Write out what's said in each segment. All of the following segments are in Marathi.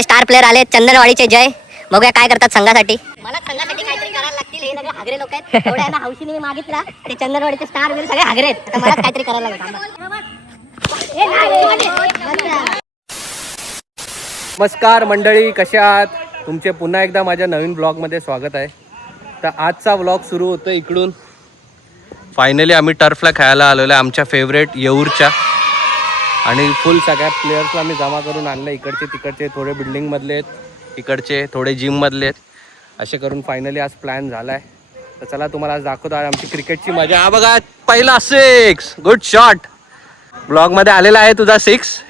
स्टार प्लेयर आले चंदनवाडीचे जय. बघूया काय करतात संघासाठी. मला संघासाठी काहीतरी करायला लागतील. हे सगळे हागरे लोक आहेत. एवढ्या हौशीने मी मागितला. ते चंदनवाडीचे स्टार बिल सगळे हागरे आहेत. आता मला काहीतरी करायला लागेल. नमस्कार मंडळी, कशा आहात? तुमचे पुन्हा एकदा माझ्या नवीन ब्लॉगमध्ये स्वागत आहे. तर आजचा ब्लॉग सुरू होतो इकडून. फायनली आम्ही टर्फला खेळायला आलेलो आहे आमच्या फेवरेट येऊरच्या. आणि फुल सगळ्या प्लेयर्सला मी जमा करून आणलं. इकडचे तिकडचे, थोडे बिल्डिंगमधले आहेत, इकडचे थोडे जिममधले आहेत. असे करून फायनली आज प्लॅन झाला आहे. तर चला तुम्हाला आज दाखवतो आहे आमची क्रिकेटची मजा. हा बघा, पहिला 6, गुड शॉट. ब्लॉगमध्ये आलेला आहे तुझा 6.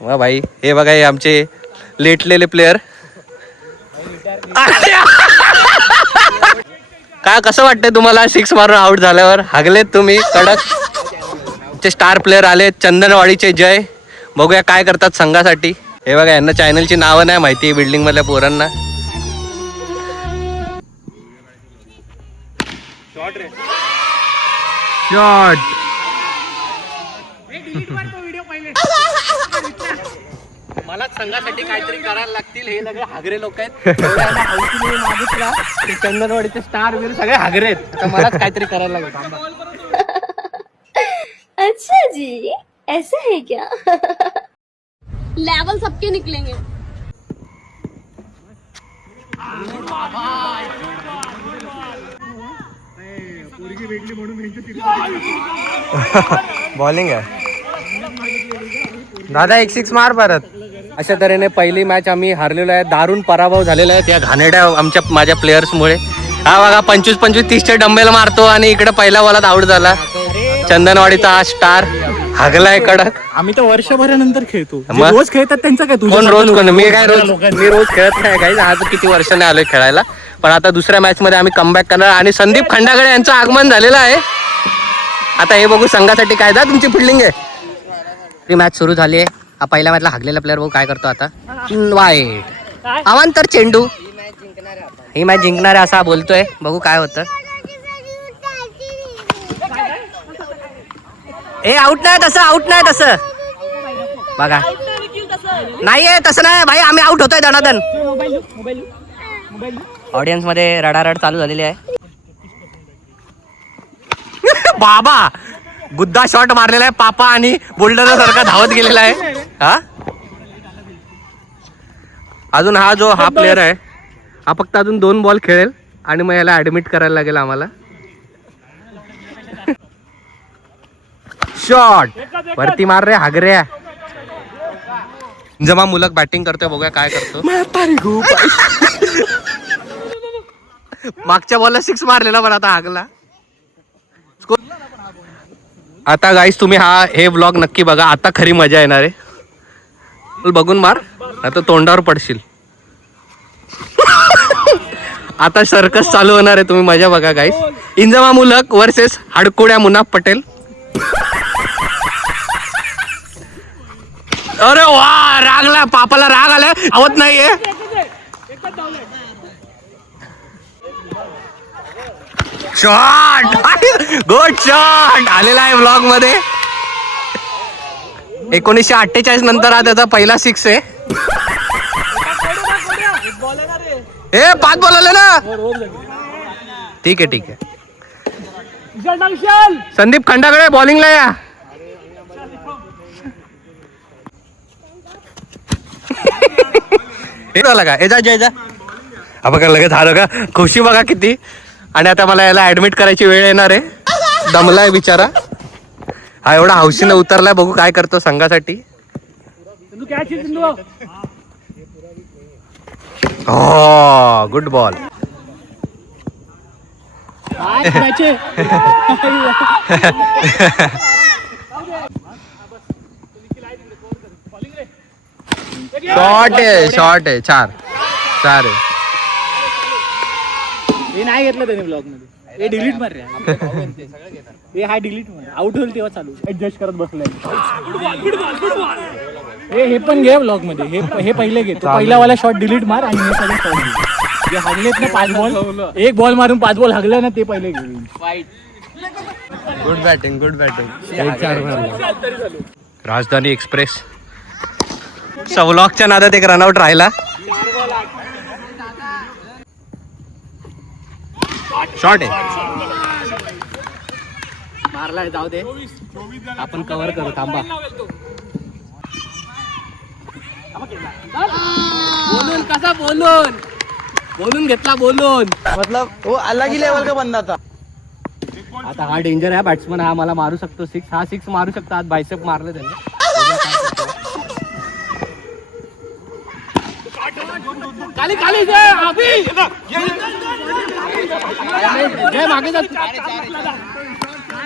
वा भाई, हे बघा हे आमचे लेटलेले प्लेयर. काय कसं वाटतंय तुम्हाला 6 मारून आउट झाल्यावर? हागलेत तुम्ही कडक. चे स्टार प्लेयर आले चंदनवाडीचे जय. बघूया काय करतात संघासाठी. हे बघा, यांना चॅनलची नावं नाही माहिती बिल्डिंग मधल्या पोरांना. शॉट. मला संघासाठी काहीतरी करायला लागतील. हे सगळे हागरे लोक आहेत. चंदनवाडीचे स्टार वगैरे सगळे हागरे आहेत. आता मलाच काहीतरी करायला लागेल. अच्छा जी, ऐसा है क्या? लेवल सबके निकलेंगे. बॉलिंग आहे दादा. 1 6 मार परत. अशा तऱ्हेने पहिली मॅच आम्ही हारलेलो आहे. दारुण पराभव झालेला आहे त्या घाणेड्या माझ्या प्लेयर्समुळे. हा बघा, 25-25 30चे डंबेल मारतो आणि इकडे पहिल्या बॉलात आउट झाला. चंदनवाडीचा हा स्टार हागलाय कडक. आम्ही तर वर्षभरानंतर खेळतो. रोज खेळतात त्यांचं काय? कोण रोज कोण? मी रोज खेळत नाही काही. आज किती वर्षाने आलोय खेळायला. पण आता दुसऱ्या मॅच मध्ये आम्ही कमबॅक करणार. आणि संदीप खंडागळे यांचं आगमन झालेलं आहे. आता हे बघू संघासाठी काय दा तुमची फिल्डिंग आहे. ही मॅच सुरू झाली आहे. हा पहिल्या मॅचला हागलेला प्लेअर बघू काय करतो आता. वाईट अवांतर चेंडू. ही मॅच जिंकणार आहे असा बोलतोय. बघू काय होतं. ए आउट नाही तसं, आउट नाही तसं. बघा, नाहीये तसं नाही भाई. आम्ही आउट होतोय दणादण. ऑडियन्स मध्ये रडारड चालू झालेली आहे. बाबा गुद्दा शॉट मारलेला आहे पापा आणि बोल्डर सारखा धावत गेलेला आहे. हा अजून हा जो हा प्लेअर आहे हा फक्त अजून 2 बॉल खेळेल आणि मग याला ऍडमिट करायला लागेल आम्हाला. शॉट वरती मार रे हागऱ्या. जमा मुलक बॅटिंग करतोय. बघूया काय करतो. मागच्या बॉलला 6 मारलेला पण आता हागला. आता गाईस तुम्ही हे व्लॉग नक्की बघा. आता खरी मजा येणार आहे. बघून मार आता तोंडावर पडशील. आता सर्कस चालू होणार आहे. तुम्ही मजा बघा गाईस. इंजमा मुलक वर्सेस हडकुड्या मुनाफ पटेल. अरे वा, रागला पापाला. राग आलाय, आवत नाहीये. शॉट, गुड शॉट आलेला आहे ब्लॉग मध्ये. 1948 नंतर हा त्याचा पहिला 6 आहे. ए 5 बॉल आले ना. ठीक आहे ठीक आहे. संदीप खंडागळे बॉलिंगला या. का एजा जयजा हा बघा लगेच झालं का. खुशी बघा किती. आणि आता मला याला ऍडमिट करायची वेळ येणार आहे. दमलाय बिचारा. हा एवढा हौशीने उतरलाय. बघू काय करतो संघासाठी. हो गुड बॉल. शॉर्ट आहे 4 आहे. हे नाही घेतलं त्याने ब्लॉग मध्ये. हे डिलीट मार रे. हे हा डिलीट मार. आउट होईल तेव्हा चालू ऍडजस्ट करत बसलाय. हे पण घे ब्लॉग मध्ये. हे पहिले घे. पहिला वाला शॉट डिलीट मार आणि हे सगळे शॉट घे. जे हागलेत ना 5 बॉल, 1 बॉल मारून 5 बॉल हागले ना ते पहिले घे. Good batting. 1-4 मारला. राजधानी एक्सप्रेस सवलॉकच्या नादात एक रनआउट राहिला. शॉट आहे, मारलाय, जाऊ दे, आपण कव्हर करू, थांबा. बोलून कसा बोलून घेतला, बोलून मतलब वो अलग ही लेवल का बंदा था. आता हा डेंजर आहे बॅट्समन, हा मला मारू शकतो सिक्स, हा सिक्स मारू शकतो. आज बायसेप मारलं त्याने. खाली खाली जय मागे जा,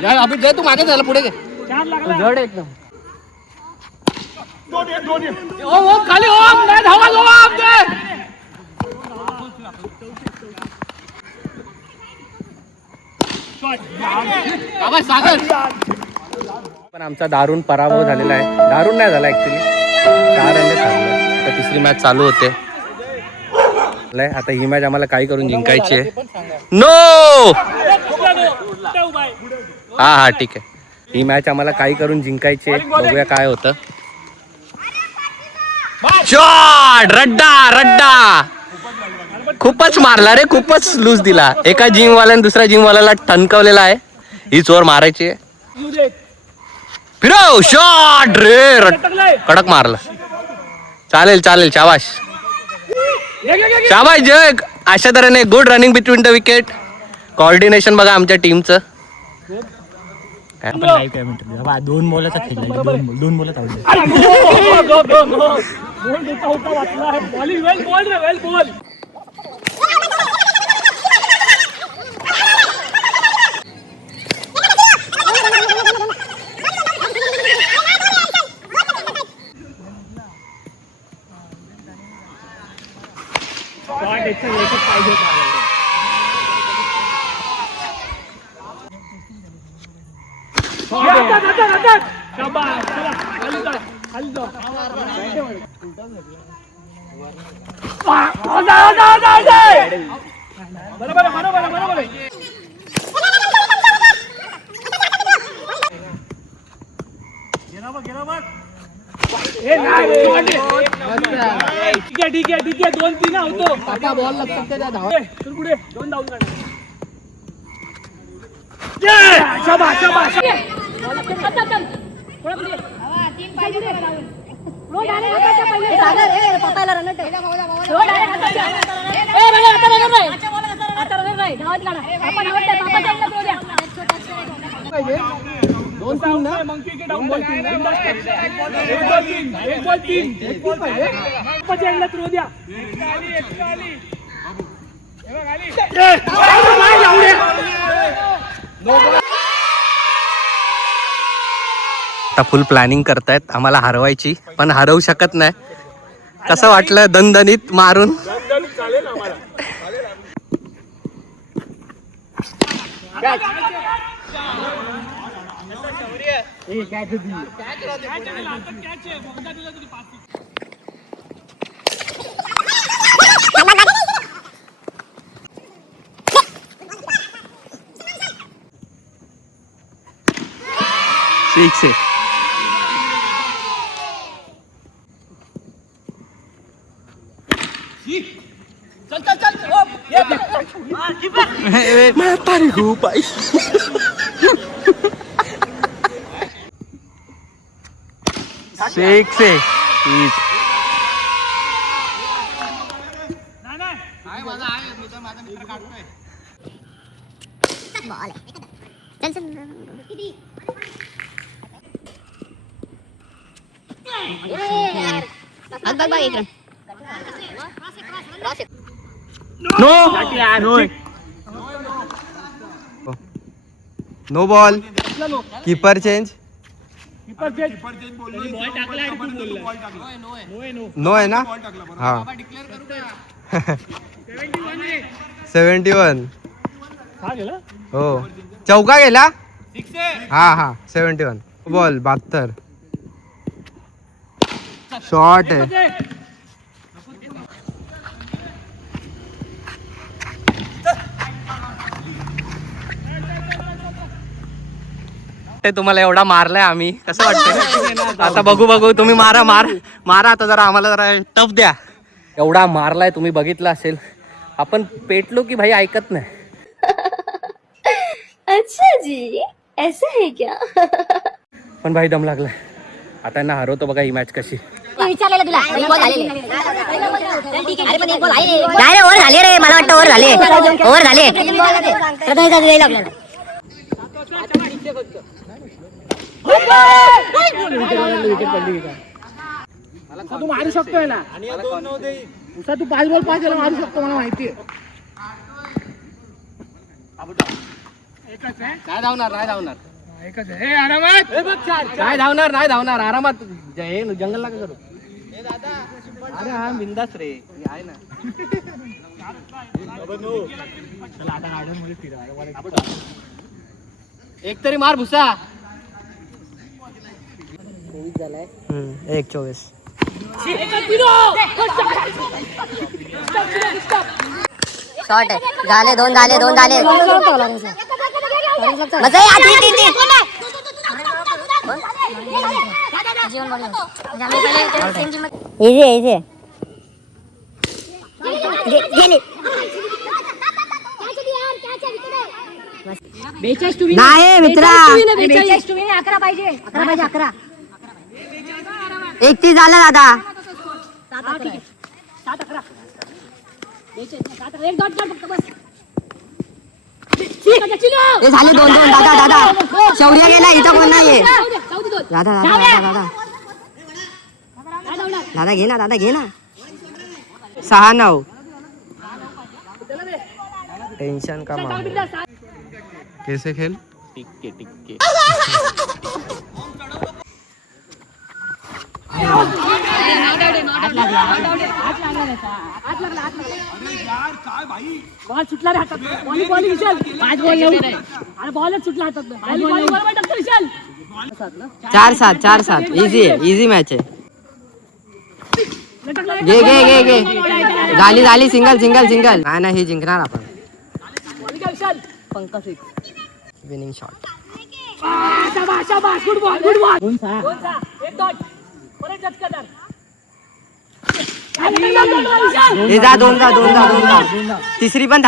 जय अभि, जय तू मागे झाला, पुढे घे, जड एकदम. ओम खाली, ओम नाही धावा, ओम जय. सागर पण आमचा दारुण पराभव झालेला आहे. दारुण नाही झाला ऍक्च्युली, 4 रनने थांबलं. आता तिसरी मॅच चालू होते. आता ही मॅच आम्हाला काही करून जिंकायची आहे. नो, हा ठीक आहे, ही मॅच आम्हाला काही करून जिंकायची आहे. बघूया काय होतं. शॉट, रड्डा खूपच मारला रे, खूपच लूज दिला. एका जिमवाल्याने दुसऱ्या जिमवाल्याला ठणकवलेला आहे. ही चोर मारायची आहे. फिरव, शॉट रे, कडक मारला. चालेल, शाबाश जय. अशा तऱ्हेने good running between the wicket. Coordination बघा आमच्या टीमचं. दोन बॉलाचा खेळला, दोन बॉलात ठीक आहे 2-3 होतो. बॉल लक्षात पुढे 2 धावून काढ. आता फुल प्लॅनिंग करतायत आम्हाला हरवायची, पण हरवू शकत नाही. कसं वाटलं दणदणीत मारून? सिक्स आहे. मैं तारी हूँ भाई. सिक्स आहे. No ball. Keeper change. No आहे ना. हा 71. हो चौका गेला. हा 71. बॉल 72. शॉट आहे. वाटतंय तुम्हाला? एवढा मारलाय आम्ही, कसं वाटतंय? आता बघू तुम्ही मारा आता जरा, आम्हाला जरा टफ द्या. एवढा मारलाय तुम्ही बघितलं असेल. आपण पेटलो की भाई ऐकत नाही. अच्छा जी ऐसा है क्या? पण भाई दम लागलाय. आता यांना हरवतो बघा ही मॅच कशी. विचारलेलं तुला एक बॉल झालेले. अरे पण एक बॉल आहे. नाही रे, ओव्हर झाले रे, मला वाटतं ओव्हर झाले. ओव्हर झाले. प्रथम जाईल आपल्याला. तू मारू शकतोय ना, तू 5 बॉल 5 याला मारू शकतो, मला माहितीये. नाही धावणार एकच आहे. आरामात नाही धावणार आरामात. जंगलला का करू? अरे हा बिंदास रे आहे ना. चला आता गार्डन मध्ये फिरा. एक तरी मार भुसा. 1-24. शॉर्ट आहे. झाले दोन झाले. बस आहे, आ, तीन. इझी नाही मित्रा. 11 एक 30 झालं दादा. हे झाले 2-2 दादा. शौर्य गेला, इथं कोण नाहीये. दादा घे ना. 6-9. टेंशन का मामला. कैसे खेल? टिक्के बॉल सुटला रे हातात. बॉल विशाल 5 बॉल अरे बॉलच सुटला हातात. 4-7 इझी मॅच आहे. घे झाली सिंगल. नाही हे जिंकणार आपण. Winning shot. Good ball. हे जा 2 तिसरी पण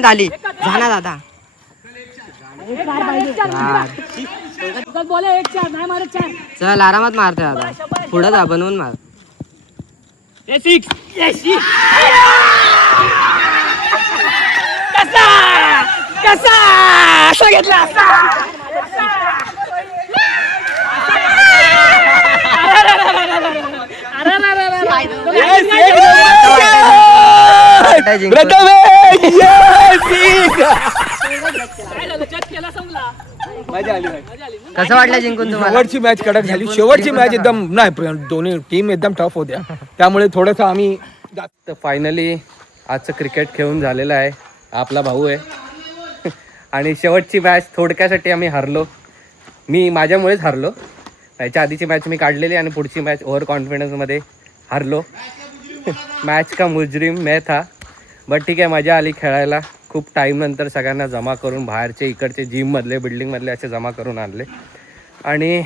झाली. झाला दादा. चल आरामात मारते दादा. पुढे जा, बनवून मार. कसा असा घेतला. कसं वाटलं जिंकून तुम्हाला? शेवटची मॅच कडक झाली. शेवटची मॅच एकदम नाही, दोन्ही टीम एकदम टफ होत्या, त्यामुळे थोडंसं आम्ही. तर फायनली आजचं क्रिकेट खेळून झालेलं आहे. आपला भाऊ आहे आणि शेवटची मॅच थोडक्यासाठी आम्ही हरलो. मी माझ्यामुळेच हरलो. याच्या आधीची मॅच मी काढलेली आणि पुढची मॅच ओव्हर कॉन्फिडन्समध्ये हरलो. मॅच का मुजरिम मैं था. बट ठीक आहे, मजा आली खेळायला. खूप टाईमनंतर सगळ्यांना जमा करून बाहेरचे इकडचे जिममधले बिल्डिंगमधले असे जमा करून आणले. आणि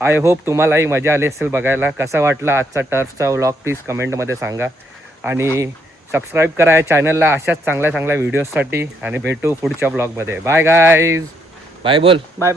आय होप तुम्हालाही मजा आली असेल बघायला. कसा वाटला आजचा टर्फचा व्लॉग प्लीज कमेंटमध्ये सांगा. आणि सबस्क्राईब करा या चॅनलला अशाच चांगल्या व्हिडिओजसाठी. आणि भेटू पुढच्या ब्लॉगमध्ये. Bye guys. बाय बोल. बाय.